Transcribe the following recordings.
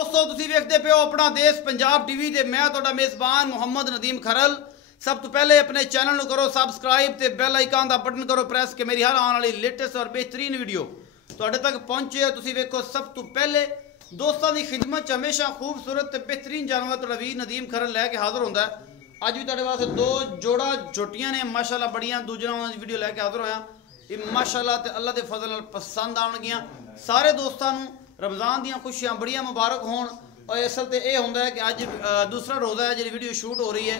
दोस्तों तुसी वेखदे पे हो अपना देश पंजाब टीवी ते मैं तुहाडा मेज़बान मुहम्मद नदीम खरल। सब तो पहले अपने चैनल नूं करो सबसक्राइब ते बेल आइकन दा बटन करो प्रेस कि मेरी हर आने वाली लेटेस्ट और बेहतरीन वीडियो तुहाडे तक पहुंचे। तुसी वेखो सब तो पहले दोस्तों की खिदमत च हमेशा खूबसूरत ते बेहतरीन जानवर तुहाडा वीर नदीम खरल लैके हाजिर होंदा है। अज भी तुहाडे वास्ते दो जोड़ा झोटियां ने माशाअल्लाह बड़ियां दूजरा वीडियो लैके हाजिर होया। ये माशाअल्लाह ते अल्लाह दे फजल नाल पसंद आउणगियां। सारे दोस्तों नूं रमज़ान दियां खुशियां बड़ियां मुबारक होण। और असल तो यह होंदा है कि अज दूसरा रोज़ा है जी वीडियो शूट हो रही है।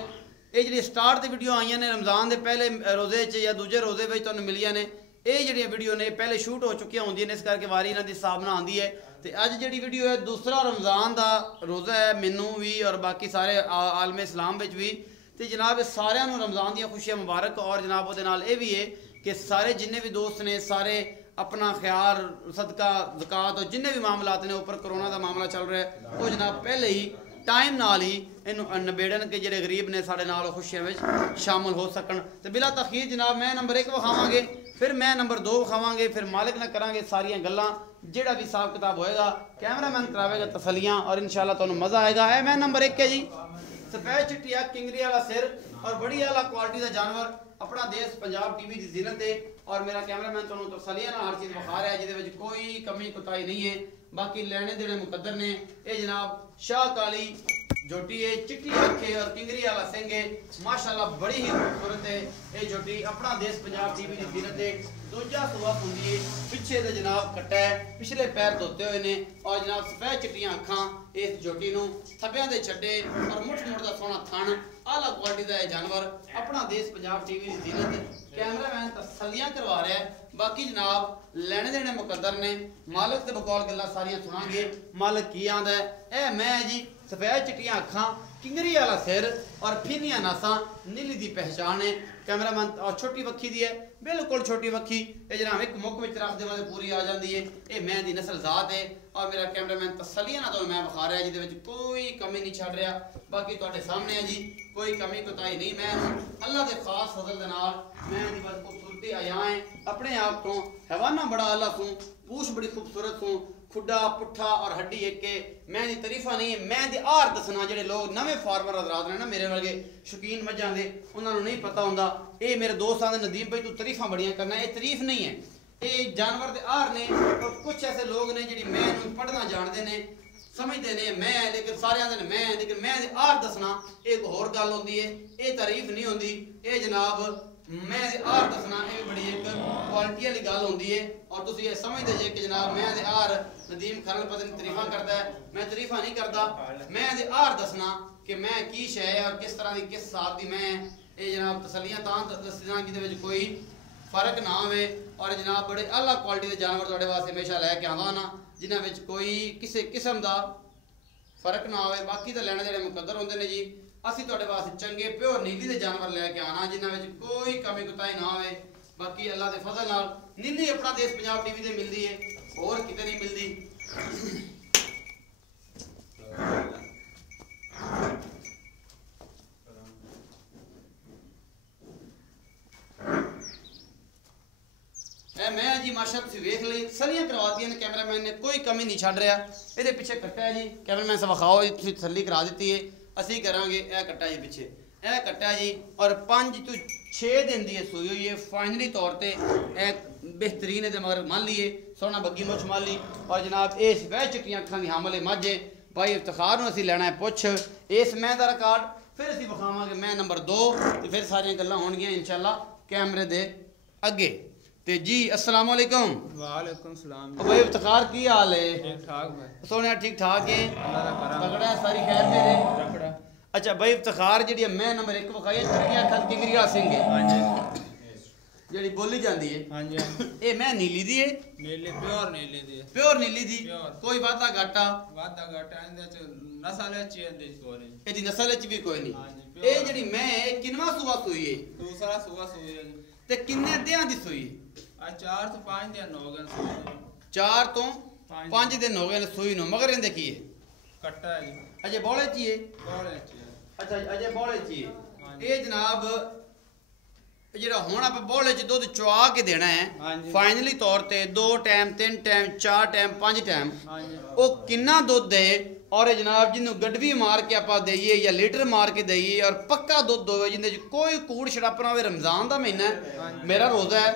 ये जी स्टार्ट की वीडियो आई ने रमज़ान के पहले रोज़े या दूजे रोज़े में तुहानूं मिलियां ने। ये जी वीडियो ने पहले शूट हो चुकियां होंदियां ने, इस करके वारी इन्हां दी हिसाब नाल आंदी है। तो अज जी वीडियो है दूसरा रमज़ान का रोज़ा है मैनू भी और बाकी सारे आलमे इस्लाम विच भी। तो जनाब सारिਆਂ ਨੂੰ रमज़ान दी खुशियां मुबारक। और जनाब वो ये भी है कि सारे जिन्ने भी दोस्त ने सारे अपना ख्याल सदका ज़कात और जिन्ने भी मामलात ने ऊपर कोरोना का मामला चल रहा है वो जनाब पहले ही टाइम नाल ही इनू नबेड़न के ਜਿਹੜੇ गरीब ने साढ़े नाल खुशियां में शामिल हो सकन। तो बिला तखीर जनाब मैं नंबर 1 विखावांगे, फिर मैं नंबर 2 विखावांगे, फिर मालिक ना करांगे सारियां गल्लां जेड़ा भी हिसाब किताब होएगा कैमरामैन करावेगा तसलियां और इंशाल्लाह तुहानूं मज़ा आएगा। है मैं नंबर 1 है जी सफेद चिट्टिया किंगरी वाला सिर और बड़ी आला क्वालिटी का जानवर अपना देश पंजाब टीवी की जीनत है। और मेरा कैमरामैन तुहानूं तसलियां नाल हर चीज़ विखा रहा है जिहदे विच कोई कमी कुताही नहीं है। बाकी लेने देने मुकद्दर ने। ये जनाब शाह काली झोटी है, चिट्टी अखे और किंगरी वाला सिंह है, माशाअल्लाह बड़ी ही खूबसूरत है। ये झोटी अपना देश पंजाब टीवी की जीनत है। दूजा सुबह होंगी है, पिछे तो जनाब कट्टा है, पिछले पैर धोते हुए ने और जनाब सफेद चिट्टियां अखां इस झोटी नूं थब्बियां दे छड्डे और मुठ मुठ का सोहना थन आला क्वालिटी का जानवर अपना देश पंजाब टीवी की जीनत। कैमरामैन तसलियां करवा रहा है। बाकी जनाब लेने देने मुकद्दर ने। मालिक के बकौल गल्लां सारियां सुनांगे। मालिक की आंदा है ए मैं जी सफेद चिट्टियां अखां किंगरी वाला सिर और फिनियां नासां नीली दी पहचान है। कैमरामैन और छोटी वक्खी दी है, बिल्कुल छोटी वक्खी ये जनाब एक मुख में रख दे पूरी आ जाती है। ये मैं दी नस्ल जात है और मेरा कैमरामैन तसलियां ना तो मैं विखा रहा है जिहदे कोई कमी नहीं छड़ रहा। बाकी तुहाडे सामने है जी कोई कमी कोताही नहीं। मैं अल्लाह के खास फजल दे नाल मैं दी बस खूबसूरती आया है अपने आप तो। हैवाना बड़ा आला सूं, पूछ बड़ी खूबसूरत सूं, खुडा पुट्ठा और हड्डी एक के। मैं दी तरीफा नहीं है, मैं दी आर दसना जेडे लोग नवे फार्मर हजरात ने ना मेरे वर्गे शौकीन मझां दे उन्होंने नहीं पता होंदा। ये मेरे दोस्त आंदे नदीम भाई तू तरीफा बड़ियां करना, ये तरीफ नहीं है, ये जानवर दे आर ने। और कुछ ऐसे लोग ने जी मैं पढ़ना जानते ने समझते ने मैं, लेकिन सारे आंदे ने मैं, लेकिन मैं दे आर दसना एक होर गल होंदी है, ये तारीफ नहीं होंदी। ये जनाब मैं आर दसना ये बड़ी एक क्वालिटी वाली गल होंदी है। और तुसीं ये समझते जे कि जनाब मैं दे आर नदीम खरल पता नहीं तरीफा करता है, मैं तरीफा नहीं करता। मैं दे आर दसना कि मैं की शै और किस तरह की किस हिसाब की मैं ये जनाब तसलियां तां दसना कि कोई फर्क ना होवे। और जनाब बड़े आला क्वालिटी के जानवर तुहाडे वास्ते हमेशा लैके आवां ना जिन्हां विच कोई किसी किस्म का फर्क ना होवे। बाकी तो लेने देने मुकद्दर होंदे ने जी। असीं तुहाडे वास्ते चंगे प्योर नीली दे जानवर लैके आना जिन्हां विच कोई कमी कुताही ना होवे। बाकी अल्लाह दे फजल नाल नीली अपना देश पंजाब टीवी ते मिलदी है, होर किते नहीं मिलदी। मैं जी माशा तुसीं वेख ली सलियां करवाती ने कैमरामैन ने, कोई कमी नहीं छड़ रहा। ये पिछे कट्टा है जी कैमरामैन से विखाओ जी, तुसीं तसल्ली करा दी है। असी करांगे यह कट्टा जी पिछे यह कट्टा जी और 5 to 6 दिन की सूई हुई है। फाइनली तौर पर बेहतरीन है मगर मान लीए सोना बग्गी मुछ मान ली। और जनाब ये सफेद चिट्टियां अखां दी हामल है मझ है। भाई इफ्तिखार असीं लैना है पुछ इस मैं का रिकॉर्ड, फिर असीं विखावांगे मैं नंबर 2 तो फिर सारियां गल्लां होणगियां इंशाअल्लाह कैमरे दे अगे। ते जी अस्सलाम वालेकुम। वालेकुम सलाम। भाई इफ्तिखार की हाल है? ठीक ठाक भाई सोने ठीक ठाक है, अल्लाह दा करम तगड़ा है, सारी खैर मेरे रखड़ा। अच्छा भाई इफ्तिखार जी मैं नंबर 1 विखाई चिट्टियां अखां किंगरी वाला सिंह है हां जी जी बोली जाती है। हां जी ये मैं नीली दी है, नीली प्योर नीली दी प्योर नीली दी, प्योर। कोई वादा घाटा वादा घाटा इंदे च नस्ल है ची इंदे च कोई नहीं। एदी नस्ल च भी कोई नहीं। हां जी ये प्योर जी मैं किनवा सुबह सूई है दूसरा सुबह सोई है ते किन्ने दिहां दी सूई? आज 4 to 5 दिन हो गए सोई। 4 तो 5 दिन हो गए सूई नो। मगर इंदे की है कट्टा है जी अजे बोले चाहिए। बोले ची अच्छा अजे बोले चाहिए। हां ये जनाब ਜਿਹੜਾ ਹੁਣ ਆਪਾਂ ਬੋਲੇ ਚ ਦੁੱਧ ਚੁਆ ਕੇ ਦੇਣਾ ਹੈ ਫਾਈਨਲੀ ਤੌਰ ਤੇ 2 ਟਾਈਮ 3 ਟਾਈਮ 4 ਟਾਈਮ 5 ਟਾਈਮ ਉਹ ਕਿੰਨਾ ਦੁੱਧ ਹੈ और ये जनाब जिन्हों गडवी मार के आप दईए या लीटर मार के दईए और पक्का दुध हो जिंदे कोई कूड़ छड़ापना हो। रमजान का महीना है, मेरा रोज़ा है,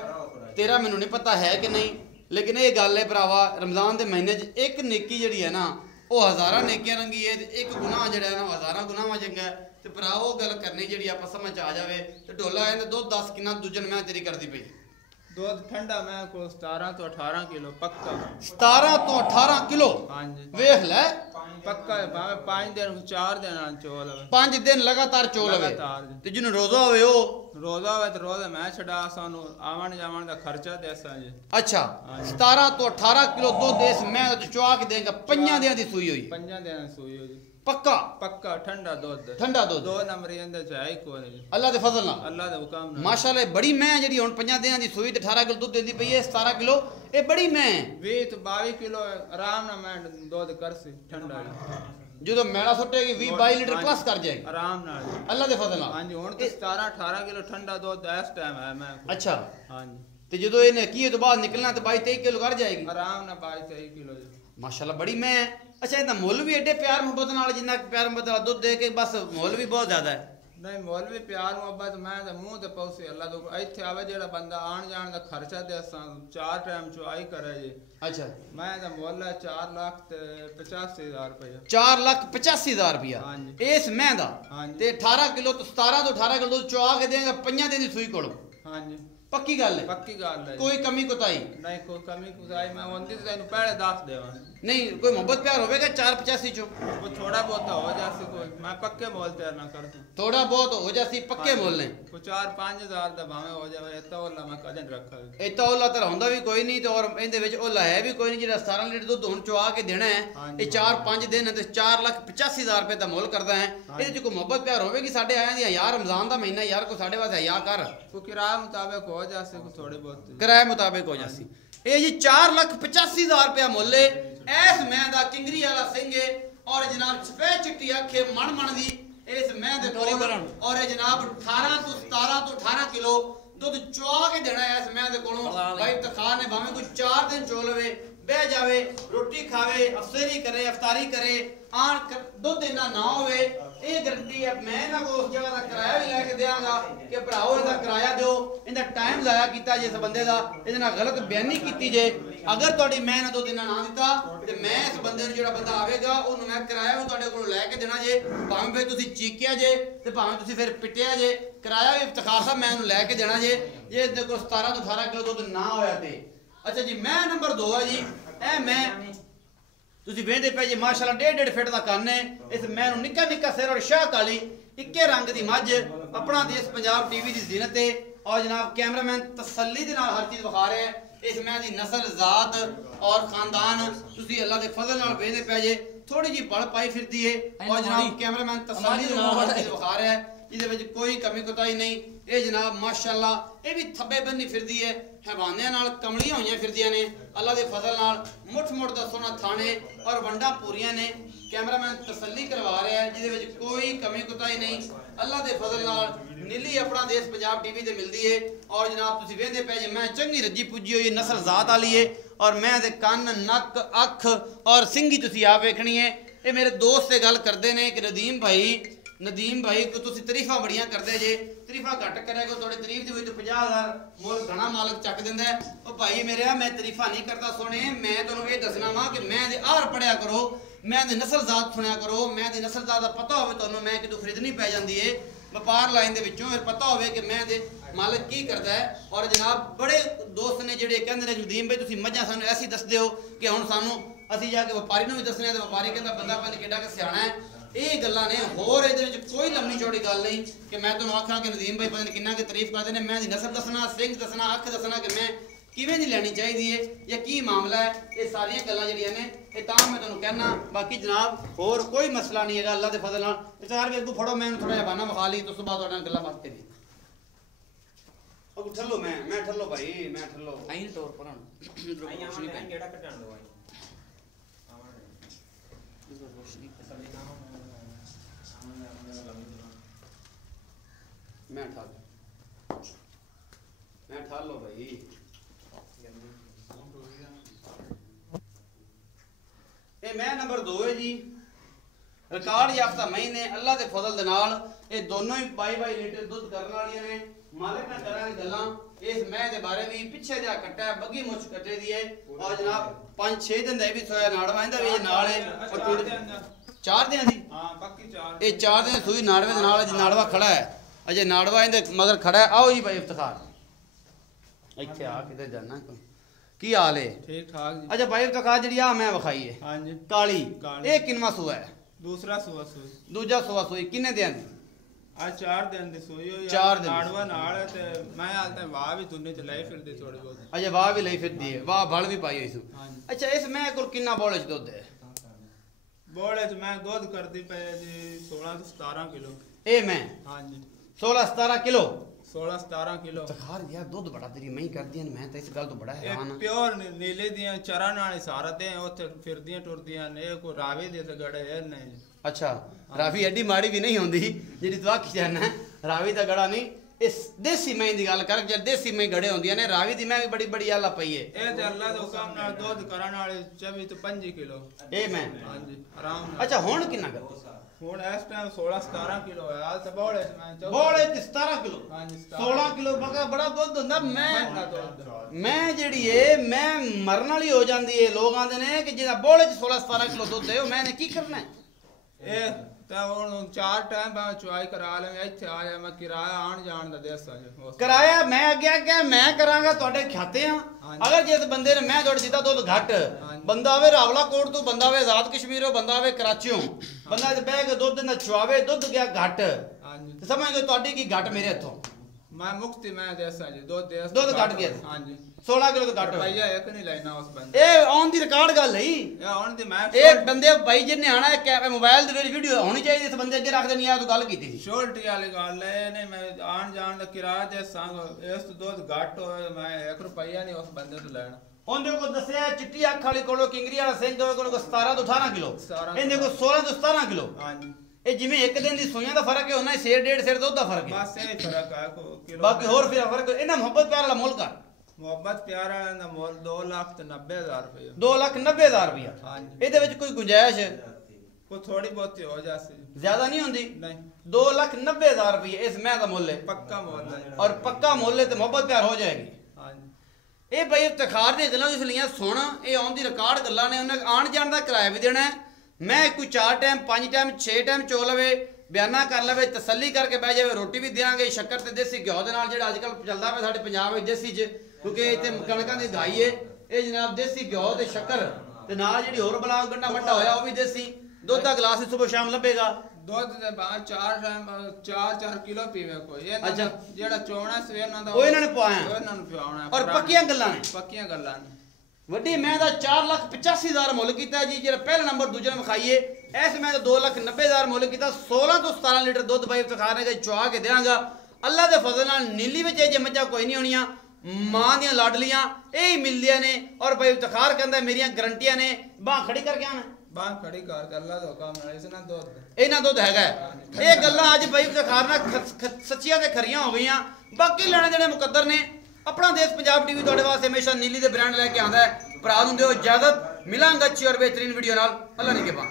तेरा मैनू नहीं पता है कि नहीं, लेकिन ये गल है भरावा रमजान के महीने एक नेकी जी है ना वो हज़ारा नेकियां रंगी है, एक गुनाह जड़ा है ना हज़ारा गुनाह चंगा है। तो भरा वो गल करनी जी आप समझ आ जाए तो ढोला है दुध 10 किना दूजन मैं तेरी करती पई दूध ठंडा मैं को 17 तो 18 किलो पक्का 17 तो 18 किलो। हाँ जी वेख ले पक्का भावे 5 दिन 4 दिन चोल है 5 दिन लगातार चोल है ते जिन्हों रोज़ा होवे ओ रोज़ा होवे तो रोज़ा मैं छड़ा सानू आवन जावन दा खर्चा देसा जी। अच्छा 17 तो 18 किलो दूध इस मैं चुआ के देंगा 5 दिन दी सूई हुई 5 दिन सूई हुई पक्का पक्का ठंडा दूध दो नंबर इंदे च है को नहीं अल्लाह दे फजल नाल अल्लाह दे हुक्म नाल माशाल्लाह बड़ी मैं जेडी हुन 5 दिनां दी सूई ते 18 किलो दूध देंदी पई है 17 किलो ए बड़ी मैं 20 तो 22 किलो आराम नाल मैं दूध करसी ठंडा जो मेड़ा सुटेगी 20-22 लीटर प्लस कर जाएगी आराम नाल अल्लाह दे फजल नाल। हां जी हुन तो 17-18 किलो ठंडा दूध इस टाइम है मैं अच्छा हां जी ते जदों इने की तो बाद निकलना तो 22-23 किलो कर जाएगी आराम नाल 22-23 किलो माशाल्लाह बड़ी मैं। अच्छा इहदा मुੱਲ भी एडे प्यार मोहब्बत नाल जिन्ना प्यार मोहब्बत नाल दूध दे के बस मुੱਲ भी बहुत ज्यादा है नहीं मुੱਲ भी प्यार मोहब्बत मैं तो मुंह ते पौसे अल्लाह तो इत्थे आवे जेड़ा बंदा आन जान दा खर्चा देसा 4 टाइम चुआई करे जी। अच्छा मैं तो मुੱਲ 4,85,000 रुपया 4,85,000 रुपया हां जी इस मैं दा ते 18 किलो तो 17 तो 18 किलो दूध चुआ के देगा 5 दिन दी सूई कोलो। हां जी पक्की गल है पक्की गल है कोई कमी कोताही नहीं कोई कमी कोताही मैं ओंदी तो तैनू पहले दस देवा नहीं कोई मोहब्बत प्यार होवेगा 485 चो वो थोड़ा बहुत हो जासी कोई मैं पक्के मोल तैयार ना कर दूं थोड़ा बहुत हो जासी पक्के मोल ने को 4-5 हज़ार दा भावे हो जावे इतना ओला मैं कदन रखा इतना ओला तो होंदा भी कोई नहीं तो और इहदे विच ओला है भी कोई नहीं जेड़ा 17 लीटर दूध हुन चुआ के देना है ये 4-5 दिन ते 4,85,000 रुपए दा मोल करदा है। इहदे च कोई मोहब्बत प्यार होवेगी साडे आया दी यार रमजान दा महीना यार को साडे वास्ते हया कर को किराए मुताबिक हो जासे को थोड़ी बहुत किराए मुताबिक हो जासी। ये जी 4,85,000 रुपया मुੱਲ है इस मैं दा किंगरी वाला सिंह है और जनाब सफेद चिट्टी अखे मन दी इस मैं दे कोल और ये जनाब 18 तो 17 तो 18 किलो दूध चुआ के देना है इस मैं दे कोलों भाई तखार ने भावे कोई 4 दिन चो लवे बह जावे रोटी खावे अफसरी करे अफतारी करे आन दूध देना ना होवे ये गारंटी है। मैं ना को उस जगह का किराया भी लेके देंगा कि भराओ इहदा किराया दो इहदा टाइम जाया कीता जे इस बंदे दा इहदे नाल गलत बयानी कीती जे अगर तुहाडी मैं ना 2 दिन ना दिता ते मैं इस बंदे नु जेड़ा बंदा आवेगा ओनु मैं किराया भी तुहाडे कोलों लेके देना जे भावें फिर तुसीं चीकिया जे ते भावें तुसीं फिर पिटिया जे किराया भी इफ्तिखार साहब मैं ओनु लेके देना जे इहदे कोल 17 तो 18 किलो दूध ना होया ते। अच्छा जी मैं नंबर 2 है जी ए मैं तुसी वेंदे पे जी माशाल्लाह 1.5 फीट दा कंन है इस मैं निक्का निक्का सिर और शाह काली इक्के रंग दी मझ अपना देश पंजाब टीवी दी ज़ीनत है और जनाब कैमरामैन तसल्ली दे नाल हर चीज दिखा रहे हैं। इस मैं दी नस्ल जात और खानदान तुसी अल्लाह दे फजल नाल वेंदे पे जे थोड़ी जी पड़ पाई फिरदी है और जनाब कैमरामैन तसल्ली दे नाल हर चीज दिखा रहे हैं जिहदे विच कोई कमी कोताही नहीं। ये जनाब माशाल्लाह ये भी थब्बे बन्नी फिरदी है हैवानियां नाल कमलियां होईयां फिरदियां ने अल्लाह दे फजल नाल मुठ दा सोना थाने और वंडा पूरियां ने कैमरामैन तसल्ली करवा रहा है जिहदे विच कोई कमी कोताही नहीं। अल्लाह दे फजल नाल नीली अपना देश पंजाब टीवी ते मिलदी है और जनाब तुसीं वेंदे पे जे मैं चंगी रज्जी पुज्जी होई नस्ल जात वाली है और मैं दे कन नक अख और सिंगी तुसीं आप वेखनी है। ये मेरे दोस्त से गल करते हैं कि नदीम भाई को तुसीं तरीफा बड़ियां करदे जे तरीफा घट करे को थोड़ी तरीफ दी होई तो 50,000 मोल घना मालक चक दिंदा है। ओ भाई मेरे मैं तरीफा नहीं करता सोने मैं तुहानूं ये दसना वा कि मैं दे आर पढ़िया करो मैं दे नस्ल जात सुनिया करो मैं दे नस्ल जात दा पता होवे तुहानूं मैं कितों खरीदनी पै जांदी है व्यापार लाइन दे विचों फिर पता होवे कि मैं दे मालक की करदा है। और जनाब बड़े दोस्त ने जिहड़े कहंदे ने नदीम भाई तुसीं मझां सानूं ऐसी दस दिओ कि हुण सानूं असीं जाके व्यापारी नूं भी दसने ते व्यापारी कहंदा बंदा पता किड्डा कि सियाणा है। ये गल्लां ने होर इहदे विच कोई लम्मी चौड़ी गल नहीं कि मैं तुहानूं आखां कि नदीम भाई पता नहीं किन्ना की तारीफ करदे ने मैं दी नस्ल दसना सिंह दसना अख दसना कि मैं किवें दी लैनी चाहिदी है या की मामला है ये सारियां गल्लां जिहड़ियां ने ये तां मैं तुहानूं कहना बाकी जनाब होर कोई मसला नहीं है अल्लाह दे फजल नाल। चार भी अगू फड़ो मैं थोड़ा जिहा बहाना विखा ली तो सुबह तुहाडे नाल गल्लां बात करी अगू ठल्लो मैं ठल्लो भाई मैं ठल्लो आई तौर पर रोशनी पे केड़ा कटण दो भाई रोशनी मैं ठाल लो भाई ये मैं नंबर 2 है जी रिकॉर्ड याफ्ता महीने अल्लाह के फजल दे नाल ये दोनों ही 22 लीटर दुध करने वाली ने। मालिक ना करांगे गल्लां इस मैं दे बारे भी पीछे जा कट्टा है बग्गी मुछ कटे दी है और जनाब 5-6 दिन दा भी सोया नाड़वा इंदा भी नाल है और 4 दिन दी हां पक्की 4 ये 4 दिन सूई नाड़वे दे नाल नाड़वा खड़ा है अजे नाड़वा इंदे मगर खड़ा है। आओ जी भाई इफ्तिखार इत्थे आ किधर जाना की हाल है? ठीक ठाक जी। अच्छा भाई इफ्तिखार जी आ मैं विखाई है हां जी काली ये किनवा सुआ है? दूसरा सुआ सुई दूजा सुआ सुई किन्ने दिन दी? आज 4 दिन दी सोई हो 4 दिन नाड़वा नाल ते मैं हाल ते वाह भी दुन्ने च लाई फिरदी थोड़ी बहुत। अच्छा वाह भी लई फिरदी है वाह भल भी पाई हुई सु। हां जी अच्छा इस मैं कोल किन्ना बोले च दुध है? बोले च मैं दूध करदी पे जी 16 से 17 किलो। ए मैं हां जी 16-17 किलो 16-17 किलो। तखार यार दूध बड़ा तेरी मैं करदी है मैं तो इस गल तो बड़ा हैरान हां। प्योर नीले दियां चरण वाले सारा ते ओथे फिरदियां टुरदियां ने कोई रावे दे ते गड़े है नहीं। अच्छा रावी एडी माड़ी भी नहीं होंदी जेडी तू आखी जाना रावी दा गड़ा नहीं इस देसी मैं दी गल कर जे देसी मैं गड़े होंदियां ने रावी दी मैं भी बड़ी बड़ी आला पई है ए ते अल्लाह दे हुक्म नाल दूध करन वाले 24 तो 25 किलो। ए मैं हां जी आराम नाल। अच्छा हुन किन्ना करदी? हुन इस टाइम 16-17 किलो है हाल ते बोले मैं बोले 17 किलो। हां जी 16 किलो बका बड़ा दूध हुंदा मैं मैं जेड़ी है मैं मरन वाली हो जांदी है। लोग आंदे ने कि जेदा बोले 16-17 किलो दूध है मैंने की करना है? ए ता हुन 4 टाइम बा चुआई करा ले इथे आया मैं किराया आन जान दा देसा जी किराया मैं अगे क्या मैं करांगा ਤੁਹਾਡੇ ਖਾਤੇ ਆ अगर जिस बंदे ने मैं जोड़ दिता दूध घट बंदा आवे रावला कोट तो बंदा आवे आजाद कश्मीरों बंदा आवे कराचियों बंदा ते बैग दूध ना चुआवे दूध गया घट हां जी ते समझ गए ਤੁਹਾਡੀ की घट मेरे हथों मैं मुक्ति मैं देसा जी दूध घट गया हां जी 16 किलो तो घट भैया एक नहीं लेना उस बंदे ए ऑन दी रिकॉर्ड गल है ए ऑन दी मैं ए बंदे भाई जिन्ने आना है क्या मोबाइल दे वीडियो होनी चाहिए इस बंदे अगे रख देनी है तो गल कीती थी शोल्टी वाली गल है नहीं मैं आन जान दा किराया दे संग इस तो दूध घट होए मैं 1 रुपया नहीं उस बंदे तो लेना। ਉਹਦੇ ਕੋ ਦੱਸਿਆ ਚਿੱਟੀ ਅੱਖ ਵਾਲੀ ਕੋਲੋਂ ਕਿੰਗਰੀ ਵਾਲਾ ਸਿੰਘ ਕੋਲੋਂ 17 ਤੋਂ 18 ਕਿਲੋ ਇਹਦੇ ਕੋ 16 ਤੋਂ 17 ਕਿਲੋ। हां जी ਇਹ ਜਿਵੇਂ ਇੱਕ ਦਿਨ ਦੀ ਸੂਈਆਂ ਦਾ ਫਰਕ ਹੈ ਉਹਨਾਂ ਸੇਰ ਡੇਢ ਸੇਰ ਦੁੱਧ ਦਾ ਫਰਕ ਹੈ बस यही फर्क है को किलो ਬਾਕੀ ਹੋਰ ਫਿਰ ਫਰਕ ਇਹਨਾਂ ਮੁਹੱਬਤ ਪਿਆਰ ਵਾਲਾ ਮੁੱਲ ਕਰ मोहब्बत प्यार वाला दा मोल 2,90,000 रुपए 2,90,000 ਰੁਪਇਆ। हां जी ਇਹਦੇ ਵਿੱਚ ਕੋਈ ਗੁੰਜਾਇਸ਼ को थोड़ी बहुत हो जासी ਜ਼ਿਆਦਾ ਨਹੀਂ ਹੁੰਦੀ नहीं 2,90,000 ਰੁਪਏ ਇਸ ਮੈਂ ਦਾ ਮੁੱਲ ਹੈ पक्का मोल है ਔਰ ਪੱਕਾ ਮੁੱਲ ਹੈ ਤੇ ਮੁਹੱਬਤ ਪਿਆਰ ਹੋ ਜਾਏਗੀ। हां जी ਇਹ ਬਈ ਇਫਤਖਾਰ ਦੀਆਂ ਗੱਲਾਂ ਇਸ ਲਈਆਂ ਸੁਣ ਇਹ ਆਨ ਦੀ ਰਿਕਾਰਡ ਗੱਲਾਂ ਨੇ ਉਹਨੇ ਆਣ ਜਾਣ ਦਾ ਕਿਰਾਇਆ ਵੀ ਦੇਣਾ ਮੈਂ ਕੋਈ 4 ਟਾਈਮ 5 ਟਾਈਮ 6 ਟਾਈਮ ਚੋ ਲਵੇ ਬਿਆਨਾ ਕਰ ਲਵੇ ਤਸੱਲੀ ਕਰਕੇ ਬਹਿ ਜਾਵੇ ਰੋਟੀ ਵੀ ਦੇਾਂਗੇ ਸ਼ੱਕਰ ਤੇ ਦੇਸੀ ਘਿਓ ਦੇ ਨਾਲ ਜਿਹੜਾ ਅੱਜ ਕੱਲ ਚੱਲਦਾ ਪਿਆ ਸਾਡੇ ਪੰਜਾਬ ਵਿੱਚ ਦੇਸੀ ਚ ਕਿਉਂਕਿ ਇੱਥੇ ਕਣਕਾਂ ਦੀ ਗਾਈ ਏ ਇਹ ਜਨਾਬ ਦੇਸੀ ਘਿਓ ਤੇ ਸ਼ੱਕਰ ਤੇ ਨਾਲ ਜਿਹੜੀ ਹੋਰ ਬਲਾ ਗੰਡਾ ਮੰਡਾ ਹੋਇਆ ਉਹ ਵੀ ਦੇਸੀ ਦੁੱਧ ਦਾ ਗਲਾਸ ਹੀ ਸਵੇਰ ਸ਼ਾਮ ਲੱਭੇਗਾ। दूध दे बाद 4 टाइम 4 किलो पीवे कोई ये अच्छा जेड़ा चोणा सवेर ना दा ਉਹ ਇਹਨਾਂ ਨੇ ਪਵਾਇਆ ਉਹ ਇਹਨਾਂ ਨੂੰ ਪਿਆਉਣਾ ਔਰ ਪੱਕੀਆਂ ਗੱਲਾਂ ਨੇ ਪੱਕੀਆਂ ਗੱਲਾਂ ਨੇ। ਵੱਡੀ ਮੈਂ ਦਾ 4,85,000 ਮੁੱਲ ਕੀਤਾ ਜੀ ਜਿਹੜਾ ਪਹਿਲਾ ਨੰਬਰ ਦੂਜੇ ਨੂੰ ਵਿਖਾਈਏ ਐਸ ਮੈਂ ਤਾਂ 2,90,000 ਮੁੱਲ ਕੀਤਾ 16 ਤੋਂ 17 ਲੀਟਰ ਦੁੱਧ ਬਾਈ ਇਫਤਖਾਰ ਨੇ ਚੁਆ ਕੇ ਦੇਵਾਂਗਾ ਅੱਲਾ ਦੇ ਫਜ਼ਲ ਨਾਲ ਨੀਲੀ ਵਿੱਚ ਇਹ ਜੇ ਮੱਝਾਂ ਕੋਈ ਨਹੀਂ ਹੋਣੀਆਂ ਮਾਂ ਦੀਆਂ ਲਾਡਲੀਆਂ ਇਹ ਹੀ ਮਿਲਦੀਆਂ ਨੇ ਔਰ ਬਾਈ ਇਫਤਖਾਰ ਕਹਿੰਦਾ ਮੇਰੀਆਂ ਗਰੰਟੀਆਂ ਨੇ ਬਾਹ ਖੜੀ ਕਰਕੇ ਆਣਾ ਬਾਹ ਖੜੀ ਕਰਕੇ ਅੱਲਾ ਦਾ ਹੁਕਮ ਨਾਲ ਇਸ ਨਾਲ ਦੁੱਧ ਇਹਨਾਂ ਦੁੱਧ ਹੈਗਾ ਇਹ ਗੱਲਾਂ ਅੱਜ ਬਾਈ ਇਫਤਖਾਰ ਨਾਲ ਸੱਚੀਆਂ ਤੇ ਖਰੀਆਂ ਹੋ ਗਈਆਂ ਬਾਕੀ ਲੈਣੇ ਜਿਹੜੇ ਮੁਕੱਦਰ ਨੇ अपना देश पंजाब टीवी ਤੁਹਾਡੇ ਵਾਸਤੇ ਹਮੇਸ਼ਾ ਨੀਲੀ ਦੇ ਬ੍ਰਾਂਡ ਲੈ ਕੇ ਆਉਂਦਾ ਹੈ। ਭਰਾ ਨੂੰ ਦਿਓ ਇਜਾਜ਼ਤ ਮਿਲਾਂਗਾ ਅੱਛੀ ਔਰ ਬਿਹਤਰੀਨ ਵੀਡੀਓ ਨਾਲ। ਅੱਲਾ ਨਿਗਹਿਬਾਨ।